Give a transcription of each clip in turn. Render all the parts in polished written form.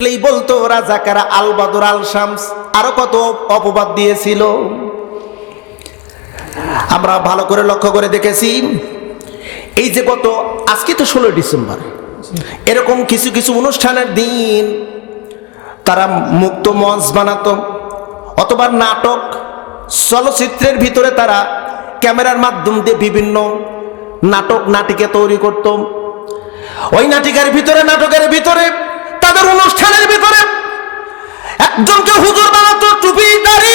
বলতো রাজাকারা আল বদর আল শামস, আরো কত অপবাদ দিয়েছিল। আমরা ভালো করে লক্ষ্য করে দেখেছি, এই যে গত আজকে তো 16 ডিসেম্বর, এরকম কিছু কিছু অনুষ্ঠানের দিন তারা মুক্ত মঞ্চ বানাতো, অথবা নাটক চলচ্চিত্রের ভিতরে তারা ক্যামেরার মাধ্যম দিয়ে বিভিন্ন নাটিকা তৈরি করত। ওই নাটিকার ভিতরে নাটকের ভিতরে তাদের অনুষ্ঠানের ভিতরে একজনকে হুজুর বানাতো, টুপি দাড়ি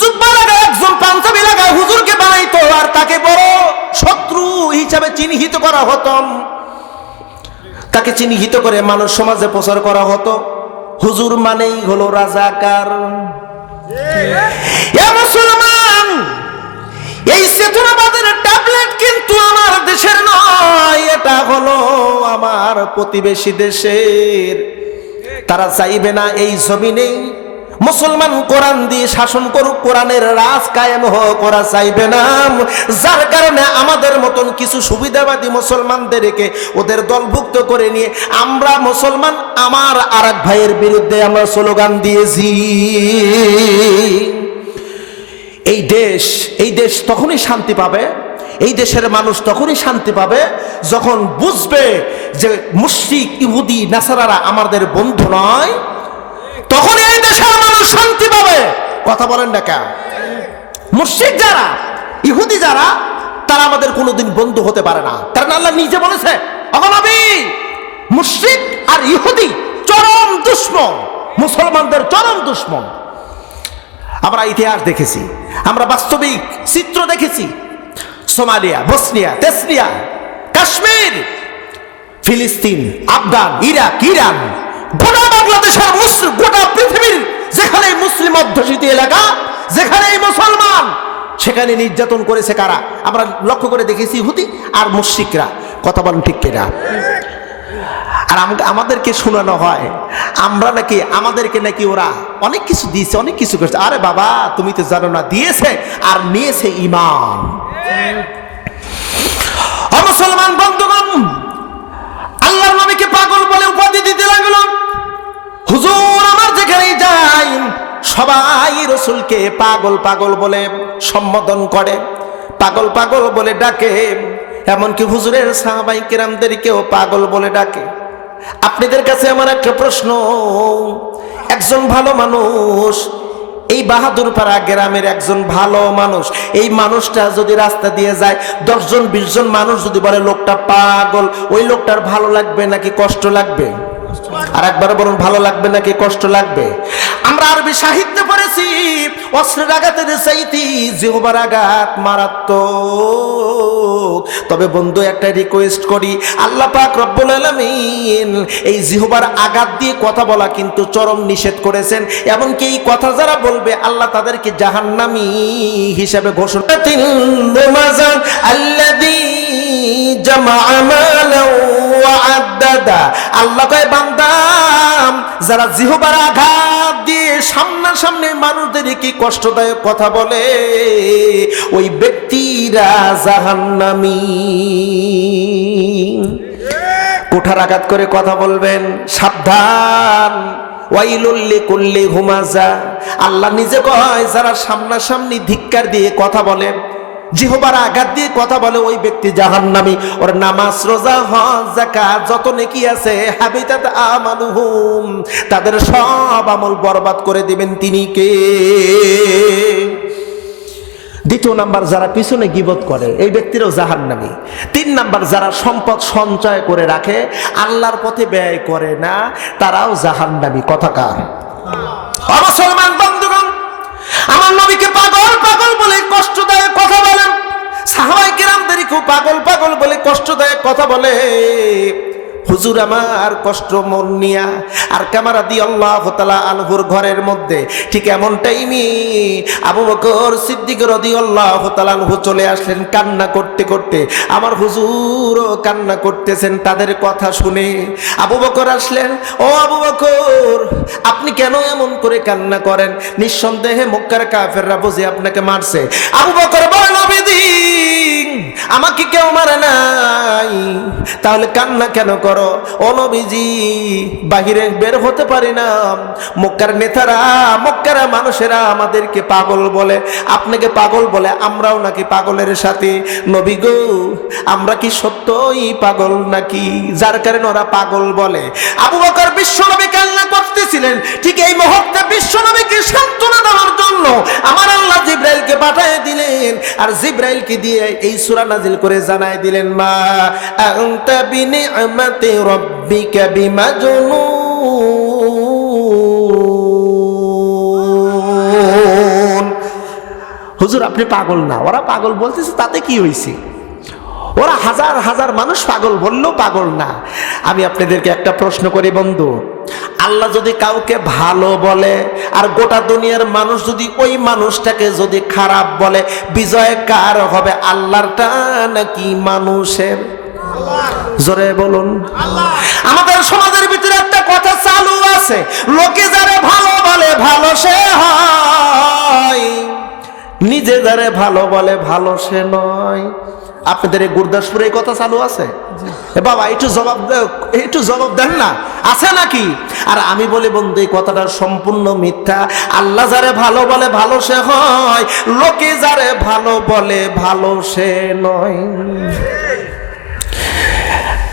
জুব্বা লাগায়, একজন পাঞ্জাবি লাগায় হুজুরকে বানাইতো, আর তাকে বড় শত্রু হিসাবে চিহ্নিত করা হতো। তাকে চিহ্নিত করে মানুষ সমাজে প্রচার করা হতো, হুজুর মানেই হলো রাজাকার। মুসলমান, এই চেতনাবাদের ট্যাবলেট কিন্তু আমার দেশের নয়, এটা হলো আমার প্রতিবেশী দেশের। তারা চাইবে না এই জমিনে মুসলমান কোরআন দিয়ে শাসন করুক, কোরআনের রাজ কায়েম হোক, ওরা চাইবে না। যার কারণে আমাদের মতন কিছু সুবিধাবাদী মুসলমানদেরকে ওদের দলভুক্ত করে নিয়ে আমরা মুসলমান আমার আরেক ভাইয়ের বিরুদ্ধে আমরা স্লোগান দিয়েছি। এই দেশ তখনই শান্তি পাবে, এই দেশের মানুষ তখনই শান্তি পাবে যখন বুঝবে যে মুশরিক ইহুদি নাসারারা আমাদের বন্ধু নয়, তখন এই দেশের মানুষ শান্তি পাবে। কথা বলেন না কেন? মুশরিক যারা, ইহুদি যারা, তারা আমাদের কোনোদিন বন্ধু হতে পারে না, কারণ আল্লাহ নিজে বলেছে নবী, মুশরিক আর ইহুদি চরম দুশমন, মুসলমানদের চরম দুশমন। আমরা ইতিহাস দেখেছি, আমরা বাস্তবিক চিত্র দেখেছি। সোমালিয়া, বসনিয়া, তেসনিয়া, কাশ্মীর, ফিলিস্তিন, আফগান, ইরাক, ইরান, গোটা বাংলাদেশের মুসলিম, গোটা পৃথিবীর যেখানে মুসলিম অধ্যুষিত এলাকা, যেখানে মুসলমান, সেখানে নির্যাতন করেছে কারা? আমরা লক্ষ্য করে দেখেছি ইহুদি আর মুশরিকরা। কথা বলেন ঠিক কিনা? আর আমাদেরকে শোনানো হয় আমরা নাকি, আমাদেরকে নাকি ওরা অনেক কিছু দিয়েছে, অনেক কিছু করেছে। আরে বাবা, তুমি তো জানো না, দিয়েছে আর নিয়েছে ঈমান। মুসলমান বন্ধুগণ, আল্লাহর নবীকে পাগল বলে উপাধি দিতে লাগলো। হুজুর আমার যেখানেই যাই সবাই রাসূলকে পাগল পাগল বলে সম্বোধন করে, পাগল পাগল বলে ডাকে, এমনকি হুজুরের সাহাবায়ে কেরামদেরকেও পাগল বলে ডাকে। আপনাদের কাছে আমার একটা প্রশ্ন, একজন ভালো মানুষ, এই বাহাদুরপাড়া গ্রামের একজন ভালো মানুষ, এই মানুষটা যদি রাস্তা দিয়ে যায়, 10 জন 20 জন মানুষ যদি বলে লোকটা পাগল, ওই লোকটার ভালো লাগবে নাকি কষ্ট লাগবে? আর একবার বলুন, ভালো লাগবে নাকি কষ্ট লাগবে? আমরা আরবি সাহিত্যে পড়েছি, অস্ত্রের আঘাতের চাইতে জিহ্বার আঘাত মারাত্মক। তবে বন্ধু, একটা রিকোয়েস্ট করি, আল্লাহ পাক রব্বুল আলামিন এই জিহ্বার আঘাত দিয়ে কথা বলা কিন্তু চরম নিষেধ করেছেন। এমনকি এই কথা যারা বলবে আল্লাহ তাদেরকে জাহান্নামী হিসাবে ঘোষণা। আল্লাহ কয়, বান্দা, যারা জিহ্বার আঘাত দিয়ে সামনাসামনি মানুষদেরকে কষ্টদায়ক কথা বলে, ওই ব্যক্তিরা জাহান্নামী। কুঠার আঘাত করে কথা বলবেন, সাবধান। ওয়াইলুল লিকুল্লি হুমাজা, আল্লাহ নিজে কয়, যারা সামনাসামনি ধিক্কার দিয়ে কথা বলে, জিহ্বার আঘাত দিয়ে কথা বলে, ওই ব্যক্তি জাহান্নামী। ওর নামাজ, রোজা, হজ, যাকাত যত নেকি আছে, হাবিতাত আমালুহুম, তাদের সব আমল বরবাদ করে দিবেন তিনি কে? দ্বিতীয় নাম্বার, যারা পিছনে গীবত করে, এই ব্যক্তিরাও জাহান্নামী। 3 নাম্বার, যারা সম্পদ সঞ্চয় করে রাখে, আল্লাহর পথে ব্যয় করে না, তারাও জাহান্নামী। কথা কার? মুসলমান বন্ধুগণ, আমার নবীকে পাগল পাগল বলে কষ্টদায়ক কথা বলেন, সাহাবায়ে কেরামদেরকেও পাগল পাগল বলে কষ্টদায়ক কথা বলে। হুজুর আমার কষ্ট মন নিয়া আর কামা রাদিয়াল্লাহু তাআলা আনহুর ঘরের মধ্যে ঠিক এমন টাইমে আবু বকর সিদ্দিক রাদিয়াল্লাহু তাআলা আনহু চলে আসলেন কান্না করতে করতে। আমার হুজুরও কান্না করতেছেন তাদের কথা শুনে। আবু বকর আসলেন, ও আবু বকর, আপনি কেন এমন করে কান্না করেন? নিঃসন্দেহে মক্কার কাফেররা বুঝে আপনাকে মারছে। আবু বকর বলেন, নবীজি, আমাকে কেউ মারে নাই, তাহলে কান্না কেন করো? ও নবীজি, বাহিরে বের হতে পারি না, মক্কার নেতারা, মক্কার মানুষেরা আমাদেরকে পাগল বলে, আপনাকে পাগল বলে, আমরাও নাকি পাগলের সাথে। নবী গো, আমরা কি সত্যই পাগল নাকি, যার কারণে ওরা পাগল বলে? আবু বকর বিশ্বনবী কান্না করতেছিলেন, ঠিক এই মুহূর্তে বিশ্বনবীকে সান্ত্বনা দেওয়ার জন্য আমার আল্লাহ জিবরাইলকে পাঠিয়ে দিলেন, আর জিবরাইলকে দিয়ে এই সূরা নাজিল করে জানায় দিলেন, মা আনতা বিনিআমাতি রাব্বিকা বিমাজনুন। হুজুর আপনি পাগল না, ওরা পাগল বলতেছে, তাতে কি হয়েছে? ওরা হাজার হাজার মানুষ পাগল বললেও পাগল না। আমি আপনাদেরকে একটা প্রশ্ন করি বন্ধু, আল্লাহ যদি কাউকে ভালো বলে আর গোটা দুনিয়ার মানুষ যদি ওই মানুষটাকে যদি খারাপ বলে, বিজয় কার হবে, আল্লাহরটা নাকি মানুষের? জোরে বলুন। আমাদের সমাজের ভিতরে একটা কথা চালু আছে, লোকে যারে ভালো বলে ভালো সে হয়, নিজে যারে ভালো বলে ভালো সে নয়। আপনাদের এই গুরদাসপুরে এই কথা চালু আছে? এ বাবা একটু জবাব দেন না, আছে নাকি? আর আমি বলি বন্ধু, এই কথাটা সম্পূর্ণ মিথ্যা। আল্লাহ যারে ভালো বলে ভালো সে হয়, লোকে যারে ভালো বলে ভালো সে নয়।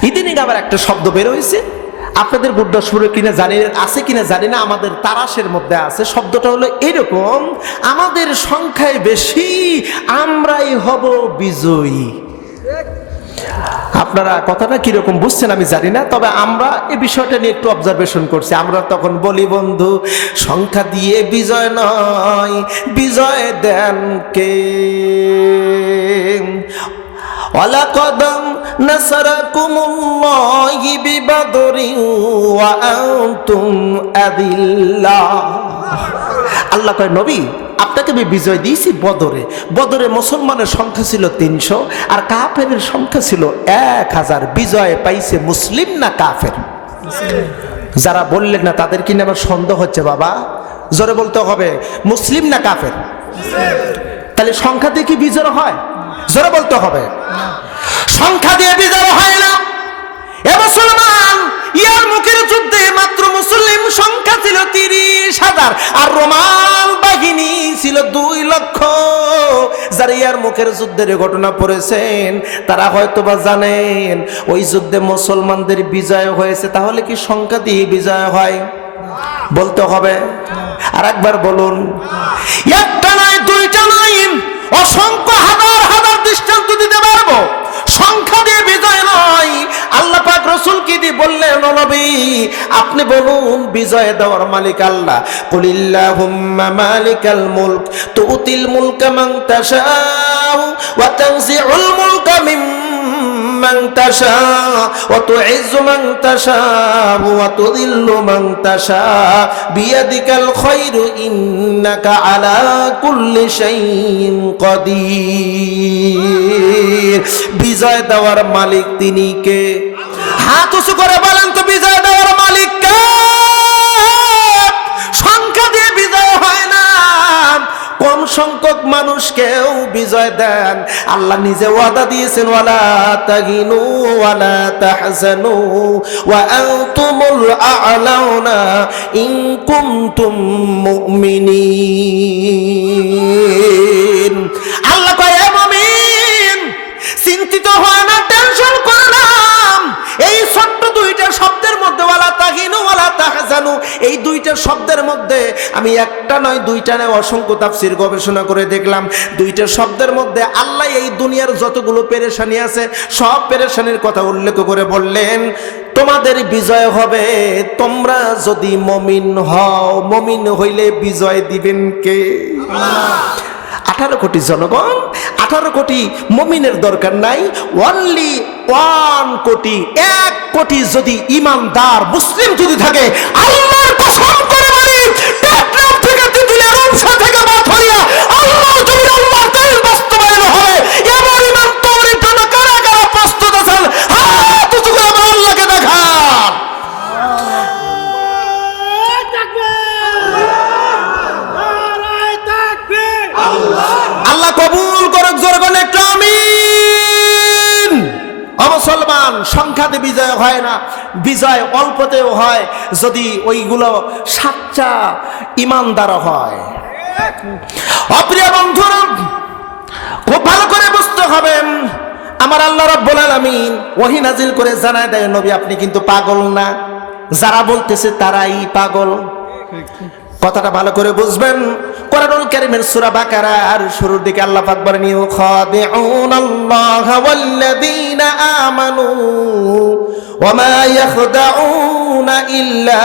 ইদানিং আবার একটা শব্দ বের হয়েছে, আপনাদের গুরদাসপুরে কিনা জানি, আছে কিনা জানি না, আমাদের তারাশের মধ্যে আছে। শব্দটা হলো এরকম, আমাদের সংখ্যায় বেশি, আমরাই হব বিজয়ী। আপনারা কথাটা কিরকম বুঝছেন আমি জানি না, তবে আমরা এই বিষয়টা নিয়ে একটু অবজারভেশন করছি। আমরা তখন বলি, বন্ধু সংখ্যা দিয়ে বিজয় নয়, বিজয় দেন কে? ওয়ালাকাদ নাসারাকুমুল্লাহি বিবাদরিন ওয়া আনতুম আযিল্লাহ। আল্লাহ কয়, নবী আপনাকে আমি বিজয় দিয়েছি বদরে। বদরে মুসলমানের সংখ্যা ছিল 300 আর কাফেরের সংখ্যা ছিল 1000। বিজয় পাইছে মুসলিম না কাফের? যারা বললেন না তাদের কিনে আমার সন্দেহ হচ্ছে। বাবা জোরে বলতে হবে, মুসলিম না কাফের? তাহলে সংখ্যা দিয়ে কি বিজয় হয়? জোরে বলতে হবে, সংখ্যা দিয়ে বিজয় হয় না। এ মুসলমান, ইয়ার মুখের যুদ্ধে মাত্র মুসলিম সংখ্যা ছিল 30,000 আর রোমান বাহিনী ছিল 2 লক্ষ। যারা ইয়ার মুখের যুদ্ধের ঘটনা পড়েছেন তারা হয়তো বা জানেন ওই যুদ্ধে মুসলমানদের বিজয় হয়েছে। তাহলে কি সংখ্যা দিয়ে বিজয় হয়? বলতে হবে। আর একবার বলুন, একটা নয়, দুইটা নয়, অসংখ্য হাজার হাজার দৃষ্টান্ত দিতে পারবো। সংখ্যা দিয়ে বিজয় নয়। আল্লাহ পাক রাসূলকে দিয়ে বললেন, ও নবী আপনি বলুন বিজয় দেওয়ার মালিক আল্লাহ। কুলিল্লাহুম্মা মালিকাল মুলক তুতিল মুলকা মান তাশাউ ওয়া তানজিউল মুলকা মিম্মান তাশাউ ওয়া তুইজ্জু মান তাশাউ ওয়া তুযিল্লু মান তাশাউ বিয়াদিকাল খায়রু ইন্নাকা আলা কুল্লি শাইইন কাদির। বিজয় দেওয়ার মালিক তিনি কে? হাত উঁচু করে বলেন তো, বিজয় দেওয়ার মালিক কে? সংখ্যা দিয়ে বিজয় হয় না, কম সংখ্যক মানুষকেও বিজয় দেন। আল্লাহ নিজে ওয়াদা দিয়েছেন, ওয়ালা তাহিনু ওয়ালা তাহজানু ওয়া আনতুমুল আ'লাউনা ইন কুনতুম মুমিনিন। আল্লাহ কয়, হে মুমিন চিন্তিত হয় না, টেনশন করে না। এই ছোট্ট দুইটা শব্দের মধ্যে, ওয়ালা তাহিনু ওয়ালা তাহজানু, এই দুইটা শব্দের মধ্যে আমি একটা নয়, দুইটা নয়, অসংখ্য তাফসীর গবেষণা করে দেখলাম। দুইটা শব্দের মধ্যে আল্লাহ এই দুনিয়ার যতগুলো পেরেশানি আছে সব পেরেশানির কথা উল্লেখ করে বললেন, তোমাদের বিজয় হবে তোমরা যদি মুমিন হও। মুমিন হইলে বিজয় দিবেন কে? আল্লাহ। 18 কোটি জনগণ, 18 কোটি মুমিনের দরকার নাই, অনলি 1 কোটি, 1 কোটি যদি ইমানদার মুসলিম যদি থাকে, আল্লাহর কসম করে বলি, টেকনাফ থেকে তিতুলিয়া, রূপসা থেকে বাথরিয়া, আল্লাহর জমিনে আল্লাহর দিন বাস্তবায়ন হবে। এমন ইমান তৈরির জন্য কারা কারা প্রস্তুত আছেন? হাত উঁচু করে আমার আল্লাহকে দেখান। আল্লাহ কবুল করুক, জোরে বলেন একটু আমিন। সংখ্যাতে বিজয় হয় না, বিজয় অল্পতেও হয় যদি ওইগুলো সাচ্চা ইমানদার হয়। অপ্রিয় বন্ধুরা, খুব ভালো করে বুঝতে হবে, আমার আল্লাহ রাব্বুল আলামিন ওহী নাজিল করে জানায় দেয়, নবী আপনি কিন্তু পাগল না, যারা বলতেছে তারাই পাগল। কথাটা ভালো করে বুঝবেন। কোরআনুল কারীমের সূরা বাকারার শুরুর দিকে আল্লাহ পাক বলেন, ইউখাদিউনাল্লাহা ওয়াল্লাযীনা আমানু ওয়া মা ইয়াখদাউনা ইল্লা